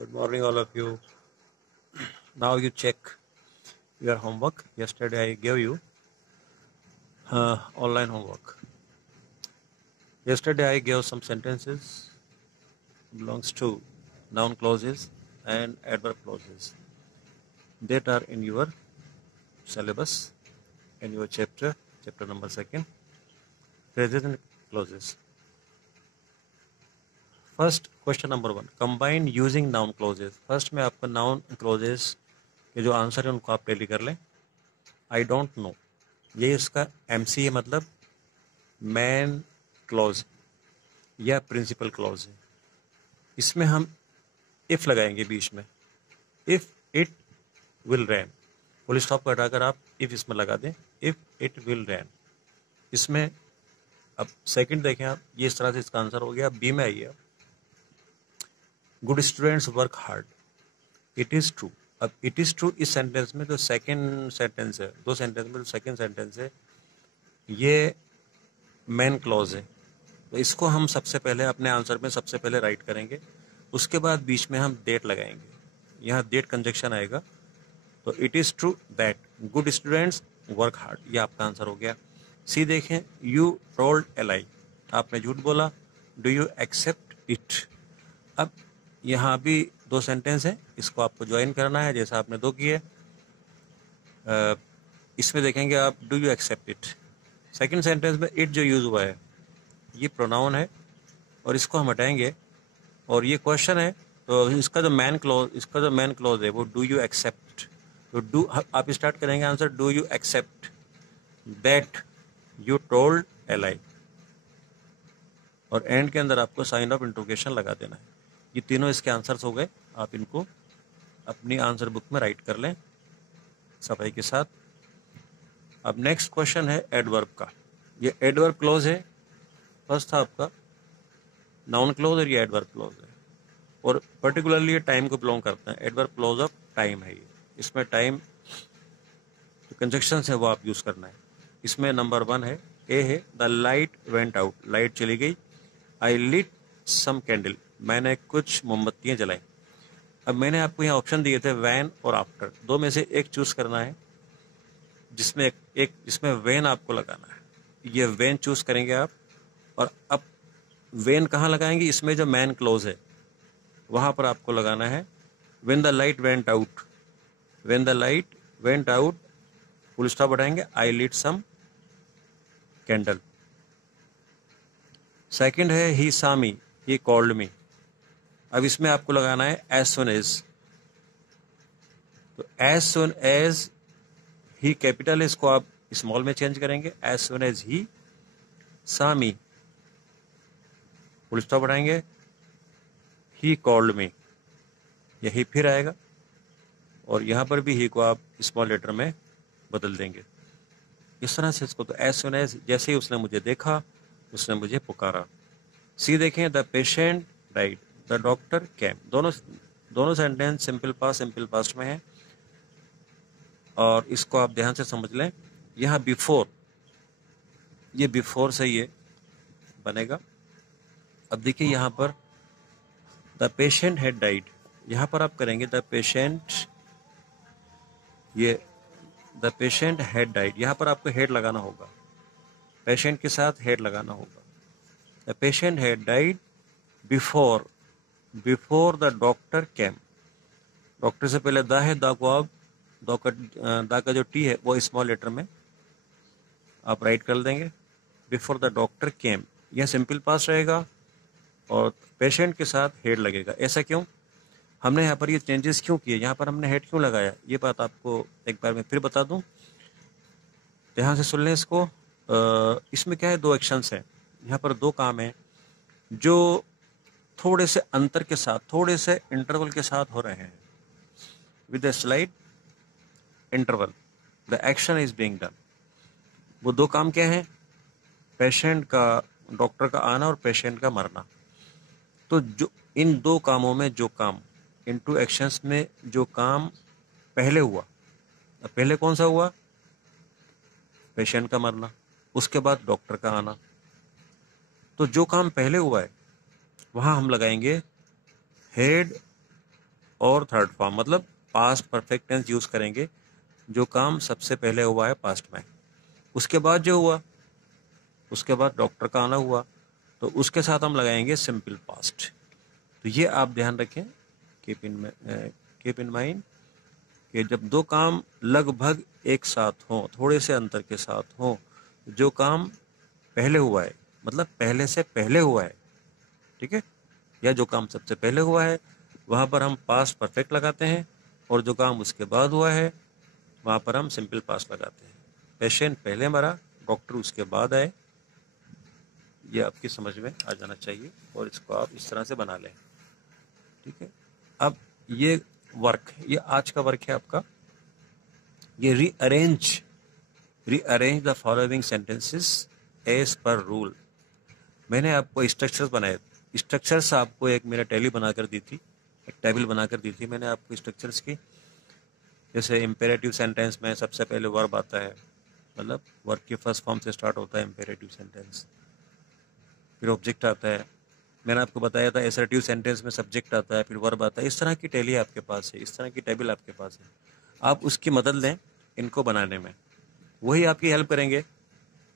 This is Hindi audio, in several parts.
Good morning, all of you. Now you check your homework. Yesterday I gave you online homework. Yesterday I gave some sentences belongs to noun clauses and adverb clauses that are in your syllabus, in your chapter number 2, phrases and clauses. First question number 1, combine using noun clauses. First में आपका नाउन क्लोजेस के जो आंसर है उनको आप टेली कर लें. आई डोंट नो, ये इसका MC है, मतलब मैन क्लॉज या प्रिंसिपल क्लॉज है. इसमें हम इफ लगाएंगे बीच में. If it will rain, full stop को हटाकर आप इफ इसमें लगा दें. If it will rain. इसमें अब सेकंड देखें आप, ये इस तरह से इसका आंसर हो गया. बी में आइए. Good students work hard. It is true. अब इट इज ट्रू इस सेंटेंस में जो सेकंड सेंटेंस है, दो सेंटेंस में जो सेकंड सेंटेंस है, ये मेन क्लॉज है. तो इसको हम सबसे पहले अपने आंसर में सबसे पहले राइट करेंगे. उसके बाद बीच में हम डेट लगाएंगे. यहाँ डेट कंजक्शन आएगा. तो it is true that good students work hard, ये आपका आंसर हो गया. सी देखें, यू टोल्ड ए लाई, आपने झूठ बोला. Do you accept it. अब यहाँ भी दो सेंटेंस है, इसको आपको ज्वाइन करना है जैसा आपने दो किए. इसमें देखेंगे आप, do you accept it. Second sentence में इट जो यूज हुआ है ये प्रोनाउन है और इसको हम हटाएंगे. और ये क्वेश्चन है, तो इसका जो मैन क्लॉज है वो डू यू एक्सेप्ट. तो डू आप स्टार्ट करेंगे answer, do you accept that you told a lie. और एंड के अंदर आपको साइन ऑफ इंटरोगेशन लगा देना है. ये तीनों इसके आंसर्स हो गए. आप इनको अपनी आंसर बुक में राइट कर लें सफाई के साथ. अब नेक्स्ट क्वेश्चन है एडवर्ब का. ये एडवर्ब क्लॉज है. फर्स्ट था आपका नाउन क्लॉज और ये एडवर्ब क्लॉज है. और पर्टिकुलरली ये टाइम को बिलोंग करता है. एडवर्ब क्लॉज ऑफ टाइम है ये. इसमें टाइम जो कंजक्शंस है वो आप यूज करना है. इसमें नंबर 1 है, ए है, the light went out, light चली गई. आई लिट सम कैंडल, मैंने कुछ मोमबत्तियां जलाई. अब मैंने आपको यहाँ ऑप्शन दिए थे वैन और आफ्टर, दो में से एक चूज करना है जिसमें जिसमें वेन आपको लगाना है. ये वेन चूज करेंगे आप. और अब वेन कहाँ लगाएंगे, इसमें जो मैन क्लोज है वहां पर आपको लगाना है. When the light went out, when the light went out, full stop बढ़ाएंगे, आई लिट सम कैंडल. सेकंड है ही सा मी, ही कॉल्ड मी. अब इसमें आपको लगाना है एज सुन एज. तो एज सुन एज ही कैपिटल है, इसको आप स्मॉल में चेंज करेंगे. एज सुन एज ही सा मी, फुल स्टॉप बढ़ाएंगे, ही कॉल्ड मी. यही फिर आएगा और यहां पर भी ही को आप स्मॉल लेटर में बदल देंगे. इस तरह से इसको, तो एज सुन एज, जैसे ही उसने मुझे देखा उसने मुझे पुकारा. सी देखें, the patient died, the doctor केम. दोनों सेंटेंस सिंपल पास्ट में है और इसको आप ध्यान से समझ लें. यहाँ बिफोर, ये बिफोर से ये बनेगा. अब देखिए यहाँ पर द पेशेंट हैड डाइड, यहाँ पर आप करेंगे द पेशेंट, ये द पेशेंट हैड डाइड, यहाँ पर आपको हेड लगाना होगा. पेशेंट के साथ हेड लगाना होगा. The patient had died before the doctor came. Doctor से पहले द है, द को आप द का जो टी है वो स्मॉल लेटर में आप राइट कर देंगे. बिफोर द डॉक्टर केम, यह सिंपल पास्ट रहेगा और पेशेंट के साथ हेड लगेगा. ऐसा क्यों, हमने यहाँ पर ये चेंजेस क्यों किए, यहाँ पर हमने हेड क्यों लगाया, ये बात आपको एक बार मैं फिर बता दूं. ध्यान से सुन लें इसको. इसमें क्या है, दो एक्शंस हैं. यहाँ पर दो काम हैं जो थोड़े से अंतर के साथ, थोड़े से इंटरवल के साथ हो रहे हैं. With a slight interval the action is being done. वो दो काम क्या हैं, पेशेंट का, डॉक्टर का आना और पेशेंट का मरना. तो जो इन दो कामों में, जो काम इन टू एक्शंस में जो काम पहले हुआ, पहले कौन सा हुआ, पेशेंट का मरना, उसके बाद डॉक्टर का आना. तो जो काम पहले हुआ है वहां हम लगाएंगे हेड और थर्ड फॉर्म, मतलब पास्ट परफेक्ट टेंस यूज करेंगे। जो काम सबसे पहले हुआ है पास्ट में, उसके बाद जो हुआ, उसके बाद डॉक्टर का आना हुआ, तो उसके साथ हम लगाएंगे सिंपल पास्ट। तो ये आप ध्यान रखें, कीप इन माइंड कि जब दो काम लगभग एक साथ हों, थोड़े से अंतर के साथ हों, जो काम पहले हुआ है, मतलब पहले से पहले हुआ है, ठीक है, या जो काम सबसे पहले हुआ है वहाँ पर हम पास्ट परफेक्ट लगाते हैं, और जो काम उसके बाद हुआ है वहाँ पर हम सिंपल पास्ट लगाते हैं। पेशेंट पहले मरा, डॉक्टर उसके बाद आए। ये आपकी समझ में आ जाना चाहिए और इसको आप इस तरह से बना लें, ठीक है। अब ये वर्क, ये आज का वर्क है आपका, ये rearrange the following sentences as per rule. मैंने आपको स्ट्रक्चर्स बनाए, स्ट्रक्चर्स आपको एक मेरा टैली बनाकर दी थी, एक टेबल बनाकर दी थी मैंने आपको स्ट्रक्चर्स की। जैसे इम्पेरेटिव सेंटेंस में सबसे पहले वर्ब आता है, मतलब वर्ब के फर्स्ट फॉर्म से स्टार्ट होता है इम्पेरेटिव सेंटेंस, फिर ऑब्जेक्ट आता है। मैंने आपको बताया था एसर्टिव सेंटेंस में सब्जेक्ट आता है, फिर वर्ब आता है। इस तरह की टैली आपके पास है, इस तरह की टेबल आपके पास है, आप उसकी मदद लें इनको बनाने में, वही आपकी हेल्प करेंगे।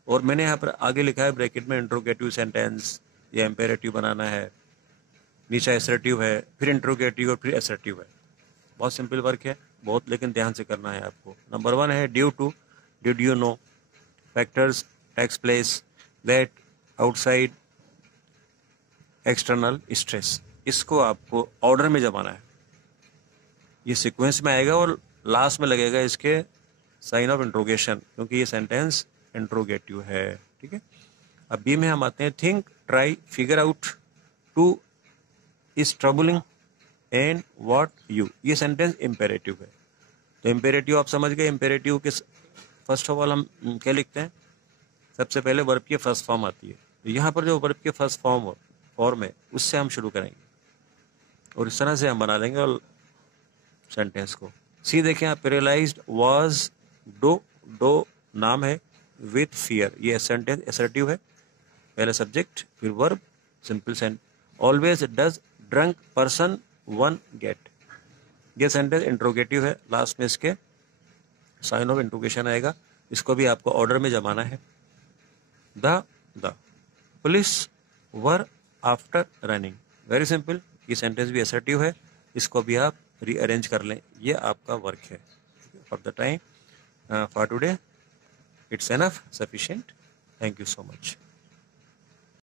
और मैंने यहाँ पर आगे लिखा है ब्रैकेट में इंट्रोगेटिव सेंटेंस या इम्पेरेटिव बनाना है, नीचे एसर्टिव है, फिर इंट्रोगेटिव और फिर एसर्टिव है। बहुत सिंपल वर्क है, बहुत, लेकिन ध्यान से करना है आपको। नंबर 1 है due to, did you know, factors, takes place, that, outside, external stress. इसको आपको ऑर्डर में जमाना है, ये सीक्वेंस में आएगा और लास्ट में लगेगा इसके साइन ऑफ इंट्रोगेशन, क्योंकि ये सेंटेंस इंट्रोगेटिव है, ठीक है। अब बी में हम आते हैं think, try, figure out, two is troubling and what you. ये सेंटेंस इम्पेरेटिव है, तो इम्पेरेटिव आप समझ गए। इम्पेरेटिव के फर्स्ट ऑफ ऑल हम क्या लिखते हैं, सबसे पहले वर्ब की फर्स्ट फॉर्म आती है, तो यहाँ पर जो वर्ब के फर्स्ट फॉर्म है उससे हम शुरू करेंगे और इस तरह से हम बना लेंगे और सेंटेंस को। सी देखें आप, पैरालाइज्ड वाज डो नाम है विथ फियर, ये सेंटेंस असर्टिव है, पहले सब्जेक्ट फिर verb, simple sentence. Always does drunk person one get, ये सेंटेंस इंट्रोगेटिव है, लास्ट में इसके साइन ऑफ इंट्रोगेशन आएगा, इसको भी आपको ऑर्डर में जमाना है। The police were after running, very simple, ये सेंटेंस भी असर्टिव है, इसको भी आप रीअरेंज कर लें। ये आपका वर्क है for the time, for today it's enough, sufficient. Thank you so much.